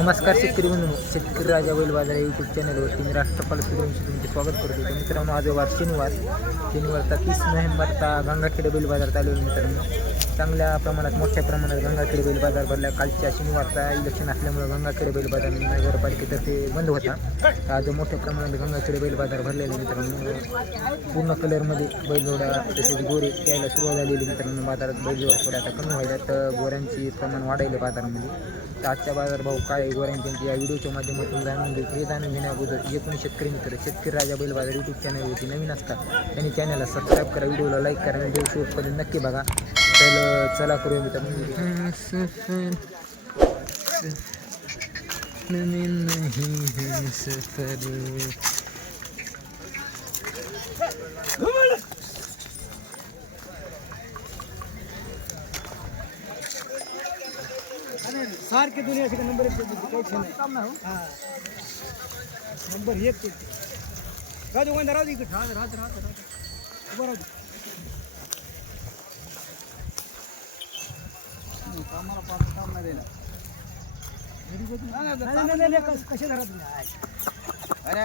नमस्कार शेतकरी बंधू शेतकरी राजा बैल बाजार यूट्यूब चॅनलवरती मी राष्ट्रपाल सूर्यवंशी तुमचे स्वागत करतो. तर मित्रांनो आज वार शनिवार. शनिवारचा तीस नोव्हेंबरचा गंगाखेड बैल बाजार चालू आहे मित्रांनो. चांगल्या प्रमाणात मोठ्या प्रमाणात गंगाखेड बैल बाजार भरला. कालच्या शनिवारचा इलेक्शन असल्यामुळे गंगाखेड बैल बाजार नगरपालिकेतर्फे बंद होता. आज मोठ्या प्रमाणात गंगाखेड बैल बाजार भरलेला मित्रांनो. पूर्ण कलरमध्ये बैलजोडा तसेच गोरे यायला सुरुवात झालेली मित्रांनो. बाजारात बैलजोडा थोड्या आता कमी व्हायला तर गोऱ्यांची प्रमाण वाढायले बाजारामध्ये. तर आजच्या बाजारभाव काय आहे गोऱ्यांचे या व्हिडिओच्या माध्यमातून जाणून घेऊ हे जाणून घेण्याअगोदर एकूण शेतकरी मित्र शेतकरी राजा बैल बाजार यूट्यूब चॅनलवरती नवीन असतात त्यांनी चॅनलला सबस्क्राईब करा व्हिडिओला लाईक करा व्हिडिओ शेवटपर्यंत नक्की बघा. तर चला करूया मित्रांनो सार के दुनिया से नंबर एक हाँ। नंबर एक राजू गोविंद राजू, राज राज राज। राज राजू। कामाला पाच काम नाही दिलं कसे धरत अरे।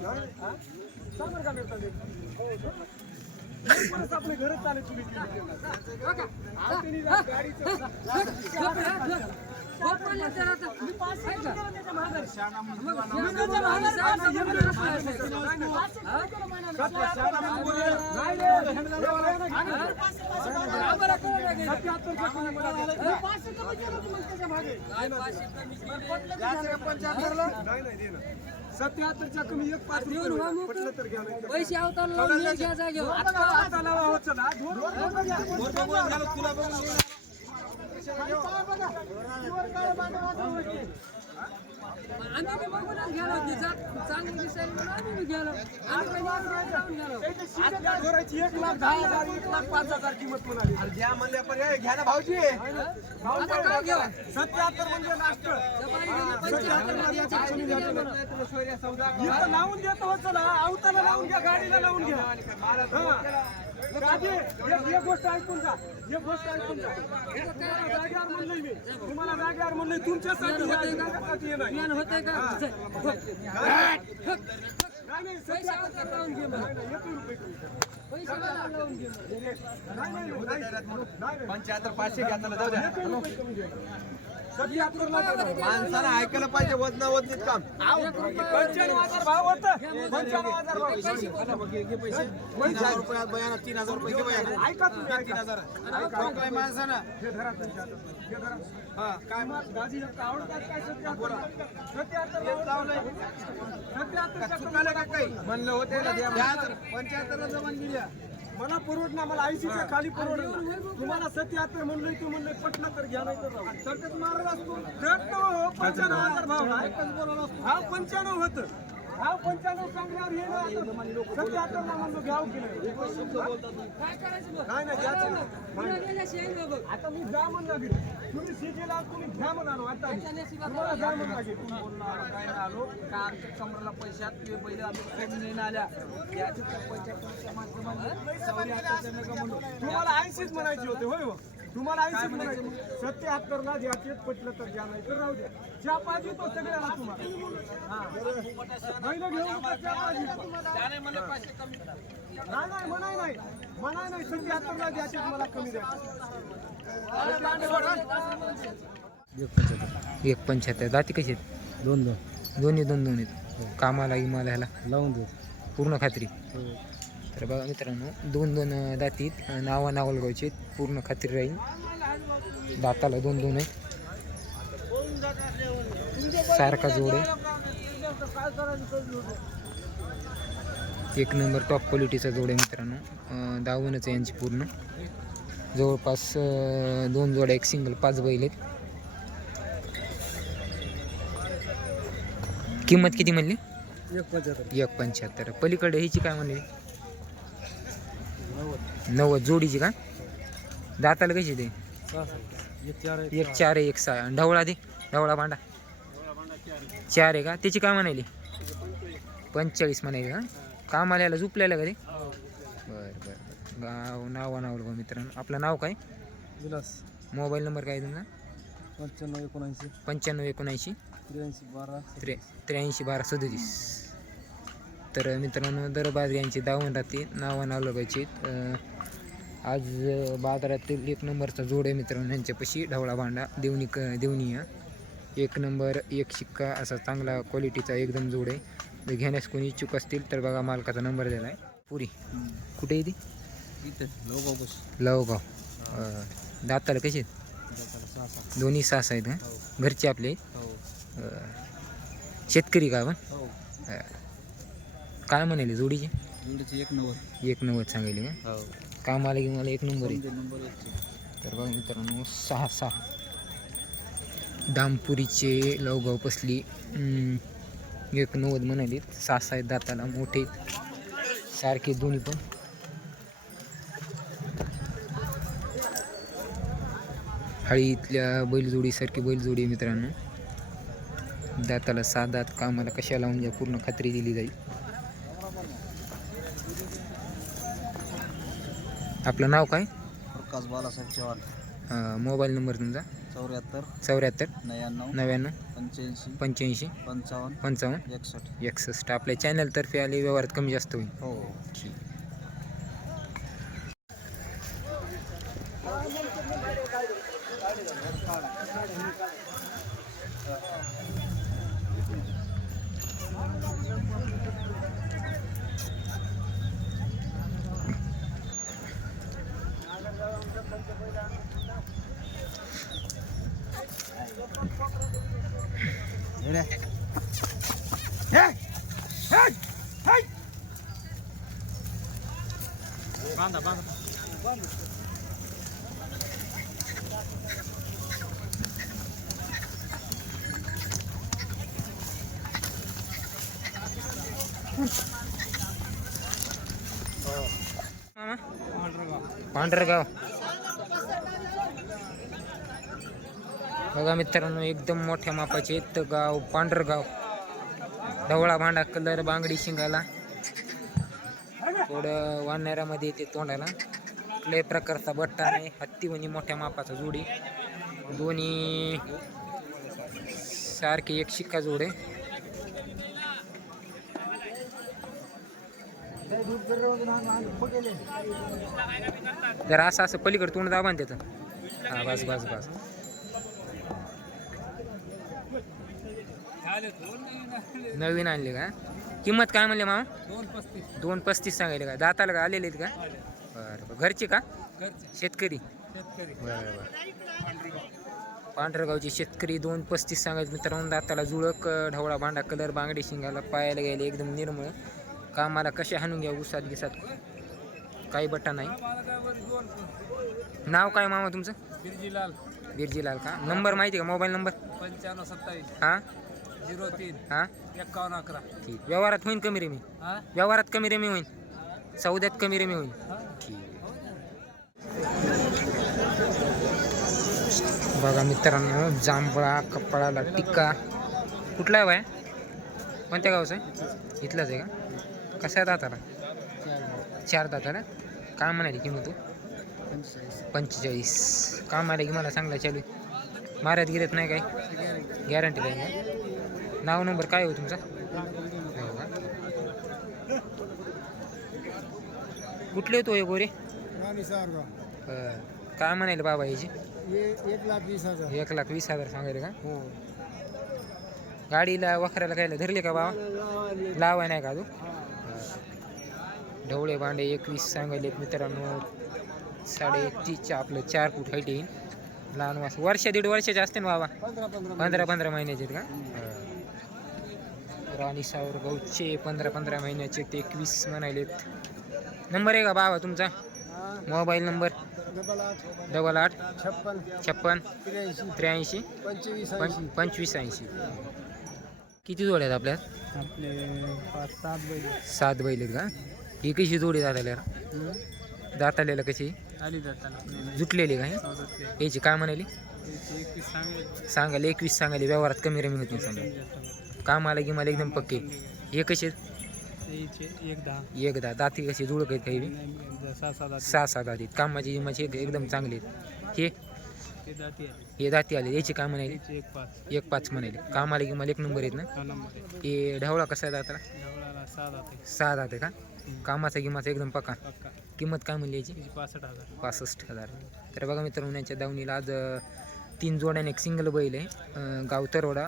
दे राहू दे राहू दे राहू दे उभं पाच नाही. सत्याहत्तरच्या कमी. एक पाच ना. पटलं पैसे अवतारला घ्या जागेवर आता आता लावा होत बसते. आम्ही बी बघूनच गेलो होती चांगली दिसायला म्हणून आम्ही बी गेलो आम्ही काही नाही जाऊन एक लाख दहा हजार एक लाख पाच हजार किंमत म्हणाली घ्या म्हणल्या पण घ्या ना भाऊजी आता काय सत्याहत्तर म्हणजे लास्ट लावून देतो हो चला आवताला लावून घ्या गाडीला लावून घ्या हा. दादी, एक गोष्ट ऐकून जा एक गोष्ट ऐकून जा तुम्हाला जागेवर म्हणलंय मी. तुम्हाला जागेवर म्हणलंय तुमच्यासाठी का? नाही, नाही, लावून घे पाचशे घ्या त्याला जाऊ द्या. रुपये. माणसानं ऐकायला पाहिजे वजना वजनीत काम पंच्याण्णव हजार भाव होतं. पंच्याण्णव हजार भाव तीन हजार रुपयात बयाना तीन हजार रुपये घे बयाना. ऐका तुम्ही तीन हजार. ठोकलाय माणसानं? हे काय आवडतात काय म्हणलं होते पंच्याहत्तरला जमान दिल्या मला परवड ना मला ऐंशीच्या खाली परवड तुम्हाला सत्याहत्तर म्हणलोय तू म्हणलोय पटलं तर घ्या नाही तर मारत असतो. पंच्याण्णव हजार भाव. हा पंच्याण्णव होतं. हा पंच्याण्णव सांगल्यावर हे सध्या आता. ला म्हणलो घ्याव की नाही काय करायचं नाही घ्यायचं आता मी जा म्हणला. बी. तुम्ही सीजेला तुम्ही घ्या म्हणालो. आता तुम्हाला जा म्हणला. की. काय आलो. का आमच्या कमराला पैशात. ते पहिले आम्ही कमी नाही आल्या. त्याचे त्या पंच्याहत्तरच्या माध्यमाने तुम्हाला ऐंशीच म्हणायची होते होय हो. तुम्हाला ऐंशीच म्हणायची? ला द्यायचे पटलं तर घ्या नाही तर राहू द्या. चहा पाहिजे तो सगळ्याला तुम्हाला. हा. बैलं घेऊन पाहिजे. नाही नाही म्हणाय नाही. म्हणाय नाही. सत्याहत्तर ला द्यायचे मला कमी द्या एक एक पंच्याहत्तर. जाती कशी आहेत? दोन दोन. दोन्ही दोन दोन आहेत. कामाला इमाला ह्याला? लावून दे पूर्ण खात्री? तर बघा मित्रांनो दोन दोन दातीत नावा नावलगावचे पूर्ण खात्री राहील. दाताला दोन दोन सारखा जोड एक नंबर टॉप क्वालिटीचा जोड आहे मित्रांनो. दावनच आहे यांची पूर्ण. जवळपास दोन जोड एक सिंगल पाच बैल आहेत. किंमत किती म्हणली? एक पंच्याहत्तर. पलीकडे ह्याची काय म्हणली? नव्वद जोडीची का? दाताला कशी ते? एक चार एक चार आहे एक सहा ढवळा दे. ढवळा भांडा. चार आहे का? त्याची काय म्हणाली? पंचेचाळीस म्हणाली का? कामाला याला झुपलेलं का ते? बरं बरं गाव नाव नावलं बा मित्रांनो. आपलं नाव काय? विलास. मोबाईल नंबर काय तुमचा? पंच्याण्णव एकोणऐंशी. पंच्याण्णव एकोणऐंशी. त्र्याऐंशी बारा. त्रे त्र्याऐंशी बारा सदतीस. तर मित्रांनो दरबाज यांची दावण राहते. नावं नाव लगायची आज बाजारातील एक नंबरचा जोड आहे मित्रांनो. यांच्यापाशी ढवळा भांडा देवणी क देवणी हा. एक नंबर एक शिक्का असा चांगला क्वालिटीचा एकदम जोड आहे. घेण्यास कोणी इच्छुक असतील तर बघा मालकाचा नंबर दिला आहे. पुरी. कुठे आहे ती? इथे बस लवगाव. अं, दाताला कसे आहेत? सहा सहा. दोन्ही सास आहेत का घरचे आपले? हो. अं, शेतकरी का आपण? हो. काय म्हणाले जोडीचे? एक नव्वद. एक नव्वद सांगायले का हो. काम आलं की मला एक नंबर तर बघा मित्रांनो सहा सहा. दामपुरीचे लवगाव पसली एक नव्वद म्हणाले सहा सहा दाताला मोठे सारखे दोन्ही पण. हळीतल्या बैलजोडीसारखी बैलजोडी आहे मित्रांनो. दाताला सात दात कामाला कशा लावून ज्या पूर्ण खात्री दिली जाईल. आपलं नाव काय? प्रकाश बालासाहेब चव्हाण. अं, मोबाईल नंबर तुमचा? चौऱ्याहत्तर. चौऱ्याहत्तर. नव्याण्णव. नव्याण्णव. पंच्याऐंशी. पंच्याऐंशी. पंचावन्न. पंचावन्न. एकसष्ट. एकसष्ट. आपल्या चॅनलतर्फे आले व्यवहारात कमी जास्त होईल. हो मामा पांढरगाव. बघा मित्रांनो एकदम मोठ्या मापाचे तर गाव पांढरगाव. ढवळा भांडा कलर बांगडी शिंगाला. थोडं वानऱ्यामध्ये येते तोंडाला. कुठल्याही प्रकारचा बट्टा नाही हत्तीवणी मोठ्या मापाचा जोडी. दोन्ही सारखे एक शिक्का जोड आहे. जरा असं असं पलीकडे तोंड दाबा ना त्याचं. हा बस बस बस. नवीन आणले का? किंमत काय म्हणले मामा? दोन पस्तीस सांगायले का? दाताला का आलेले आहेत का? बरं बरं. घरचे का? शेतकरी. बरं बरं. पांढरगावचे शेतकरी दोन पस्तीस सांगायचे. मित्रांनो दाताला जुळक ढवळा भांडा कलर बांगडे शिंगाला पायाला गेले. एकदम निर्मळ. कामाला कसे हाणून घ्या उसात गिसात? काही बट्टा नाही. नाव काय मामा तुमचं? बिरजीलाल. बिरजीलाल का? नंबर माहिती का? Mobile number? पंच्याण्णव सत्तावीस. हां? झिरो तीन. हां? एक्कावन्न अकरा. ठीक. व्यवहारात होईल कमी रेमी? व्यवहारात कमी रेमी होईल सौद्यात कमी रेमी होईल ठीक बघा मित्रांनो जांभळा कपडाला टिक्का कुठला आहे बाय? कोणत्या गावचा आहे? इथलाच आहे का? कसा आहे? दाताला चार दाताला काय म्हणाली किंमत तू? पंचेचाळीस. काम आले की मला चांगला चालू. मारत गिरत नाही काय? गॅरंटी नाही का नाव नंबर काय हो तुमचा? हो का? कुठले तो गोरे? काय म्हणाले बाबा याची? एक लाख वीस हजार. एक लाख वीस हजार सांगायले का? हो. गाडीला वखराला खायला धरले का बाबा? लावाय नाही का तू ढवळे भांडे एकवीस सांगायले मित्रांनो. साडे एकतीसच्या आपलं चार फूट हाईट येईल लहान वास. वर्ष दीड वर्षाचे असते ना बाबा? पंधरा पंधरा महिन्याचे का? राणी सावर गौचे पंधरा पंधरा महिन्याचे ते एकवीस म्हणालेत नंबर आहे का बाबा तुमचा? Mobile number? डबल आठ. छप्पन. छप्पन. त्र्याऐंशी. पंचवीस ऐंशी. किती जोड्या आहेत आपल्यात? आपले पाच सात बैल सात बैल आहेत का? ही कशी जोडी दाताल्या दाताल्याला कशी? आली जाताना जुटलेली का हे? याची काय म्हणाली? सांगायला एकवीस सांगायला व्यवहारात कमी रमी होती समजा. कामाला की मला एकदम पक्के. हे कसे? एक दहा. एक दहा. दाती कशी जुळ आहेत काही? सहा सात सहा सहा दाती. कामाची एक- एकदम चांगली आहेत. हे? आहे हे दाती आले. याची काय म्हणाली? एक पाच. म्हणाले. कामाला की मला एक नंबर आहेत ना? हा आहे ढवळा कसा आहे दाताला? ढवळाला सहा दाते का? कामाचा गिमाचा एकदम पक्का. पक्का. किंमत काय म्हणली याची? तिची पासष्ट हजार. पासष्ट हजार. तर बघा मित्रांनो यांच्या दावणीला आज अ, तीन जोड्याने एक सिंगल बैल आहे. अ, गाव तरोडा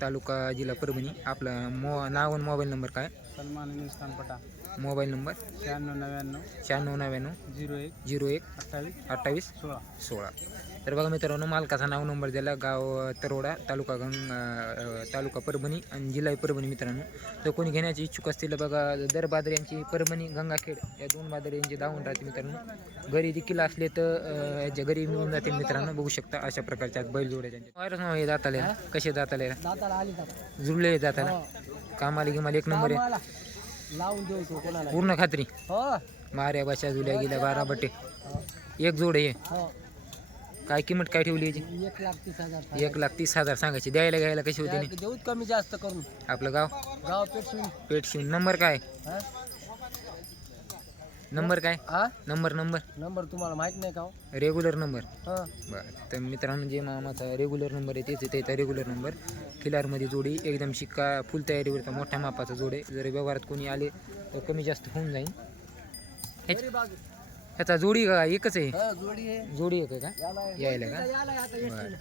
तालुका जिल्हा परभणी. आपलं मो नाव आणि मोबाईल नंबर काय? सलमान हिंदुस्तान पटा मोबाईल नंबर? शहाण्णव नव्याण्णव. शहाण्णव नव्याण्णव. झिरो एक. झिरो एक. अठ्ठावीस. अठ्ठावीस. सोळा. सोळा. तर बघा मित्रांनो मालकाचा नाव नंबर दिला. गाव तरोडा तालुका गंग अ, तालुका परभणी आणि जिल्हा परभणी मित्रांनो. तर कोणी घेण्याची इच्छुक असतील बघा दर बादऱ्यांची परभणी गंगाखेड या दोन बादऱ्यांची धावून राहते मित्रांनो. घरी देखील असले तर अ, याच्या घरी मिळून जाते मित्रांनो. बघू शकता अशा प्रकारच्या बैलजोड्या त्यांच्या. वायरस नाव हे दाताले कसे दाताले दाताला आली दाता. जुळले कामाला गिमाला एक नंबर आहे. लावून देऊ कोणाला. पूर्ण खात्री? हो. माऱ्या बशा जुल्या गेल्या बारा बट्टे एक जोड आहे हो. काय किंमत काय ठेवली याची? एक लाख तीस हजार एक लाख तीस हजार सांगायची. द्यायला घ्यायला कशी होती? देऊत कमी जास्त करून. आपलं गाव? गाव पेटून पेटशिन नंबर काय? नंबर काय? हा? Number number. नंबर तुम्हाला माहीत नाही का हो? रेग्युलर नंबर हा. बरं तर मित्रांनो जे मामाचा रेग्युलर नंबर आहे तेच त्याचा रेग्युलर नंबर किलारमध्ये जोडी एकदम शिक्का फुल तयारीवरचा मोठ्या मापाचा जोड आहे. जर व्यवहारात कोणी आले तर कमी जास्त होऊन जाईल ह्याच- ह्याचा जोडी का एकच आहे? हा, जोडी आहे. जोडी एक आहे का? याला यायला का? बरं.